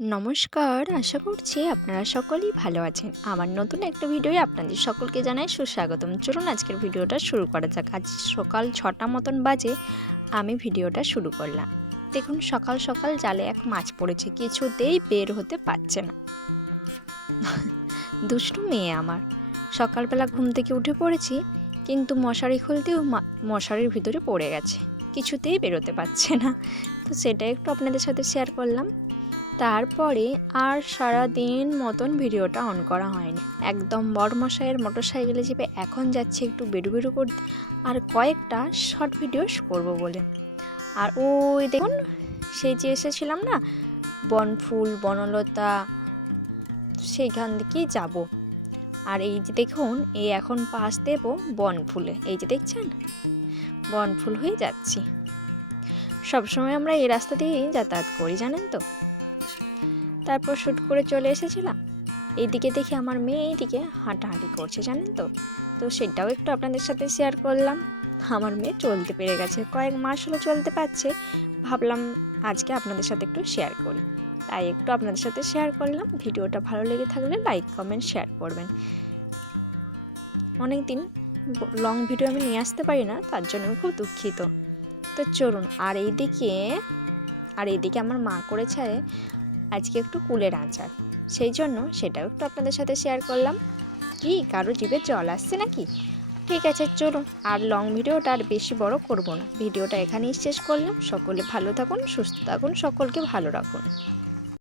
নমস্কার, আশা করছি আপনারা সকলেই ভালো আছেন। আমার নতুন একটা ভিডিওয়ে আপনাদের সকলকে জানাই সুস্বাগতম। চলুন আজকের ভিডিওটা শুরু করা যাক। আজ সকাল ৬টা মতন বাজে আমি ভিডিওটা শুরু করলাম। দেখুন সকাল সকাল জালে এক মাছ পড়েছে, কিছুতেই বের হতে পারছে না। দুষ্টু মেয়ে আমার। সকালবেলা ঘুম থেকে উঠে পড়েছি, কিন্তু মশারি খুলতেও মশারির ভিতরে পড়ে গেছে, কিছুতেই বেরোতে পারছে না। তো সেটা একটু আপনাদের সাথে শেয়ার করলাম। তারপরে আর সারা দিন মতন ভিডিওটা অন করা হয়নি। একদম বড়মশাইয়ের মোটরসাইকেলে চেপে এখন যাচ্ছে একটু বেরু বেরু করতে, আর কয়েকটা শর্ট ভিডিও করব বলে। আর ওই দেখুন, সেই যে এসেছিলাম না বনফুল বনলতা, সেইখান দিকেই যাব। আর এই যে দেখুন, এই এখন পাশ দেব বনফুলে, এই যে দেখছেন বনফুল হয়ে যাচ্ছি। সবসময় আমরা এই রাস্তা দিয়েই যাতায়াত করি, জানেন তো। তারপর শ্যুট করে চলে এসেছিলাম। এইদিকে দেখি আমার মেয়ে এইদিকে হাঁটাহাঁটি করছে, জানেন তো। তো সেটাও একটু আপনাদের সাথে শেয়ার করলাম। আমার মেয়ে চলতে পেরে গেছে, কয়েক মাস হলো চলতে পারছে। ভাবলাম আজকে আপনাদের সাথে একটু শেয়ার করি, তাই একটু আপনাদের সাথে শেয়ার করলাম। ভিডিওটা ভালো লেগে থাকলে লাইক কমেন্ট শেয়ার করবেন। অনেক দিন লং ভিডিও আমি নিয়ে আসতে পারি না, তার জন্য আমি খুব দুঃখিত। তো চলুন। আর এইদিকে আমার মা করেছে আজকে একটু কুলের আচার, সেই জন্য সেটাও একটু আপনাদের সাথে শেয়ার করলাম। কি কারো জিভে জল আসছে নাকি? ঠিক আছে, চলুন। আর লং ভিডিওটা আর বেশি বড় করব না, ভিডিওটা এখানেই শেষ করলাম। সকলে ভালো থাকুন, সুস্থ থাকুন, সকলকে ভালো রাখুন।